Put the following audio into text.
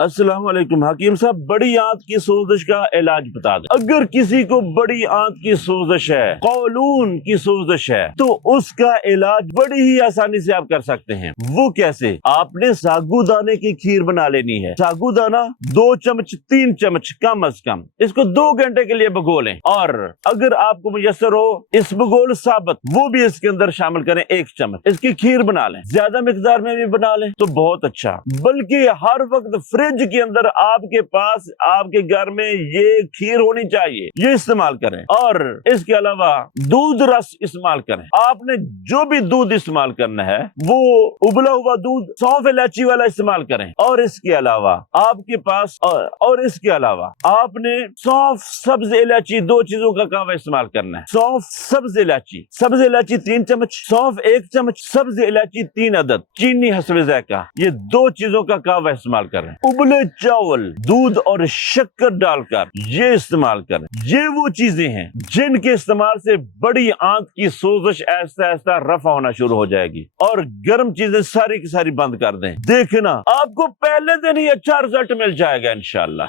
अस्सलाम वालेकुम हकीम साहब, बड़ी आंत की सोजिश का इलाज बता दें। अगर किसी को बड़ी आंत की सोजिश है, कौलून की सोजिश है, तो उसका इलाज बड़ी ही आसानी से आप कर सकते हैं। वो कैसे? आपने सागुदाने की खीर बना लेनी है। सागुदाना 2 चम्मच 3 चम्मच कम अज कम, इसको 2 घंटे के लिए भिगो लें। और अगर आपको मुयसर हो इसबगोल साबत, वो भी इसके अंदर शामिल करें 1 चम्मच। इसकी खीर बना लें, ज्यादा मिकदार में भी बना लें तो बहुत अच्छा। बल्कि हर वक्त फ्रिज के अंदर आपके पास, आपके घर में ये खीर होनी चाहिए, ये इस्तेमाल करें। और इसके अलावा दूध रस इस्तेमाल करें। आपने जो भी दूध इस्तेमाल करना है वो उबला हुआ दूध, सौंफ इलायची वाला इस्तेमाल करें। और इसके अलावा आपके पास और इसके अलावा आपने सौंफ सब्ज इलायची, 2 चीजों का कहवा इस्तेमाल करना है। सौंफ सब्ज इलायची 3 चम्मच, सौंफ 1 चम्मच, सब्ज इलायची 3 अदद, चीनी हस्बे ज़ायका, ये 2 चीजों का कहवा इस्तेमाल करें। उबले चावल, दूध और शक्कर डालकर ये इस्तेमाल करें। ये वो चीजें हैं जिनके इस्तेमाल से बड़ी आंत की सोजिश ऐसा ऐसा रफा होना शुरू हो जाएगी। और गर्म चीजें सारी की सारी बंद कर दें, देखना आपको पहले दिन ही अच्छा रिजल्ट मिल जाएगा इंशाअल्लाह।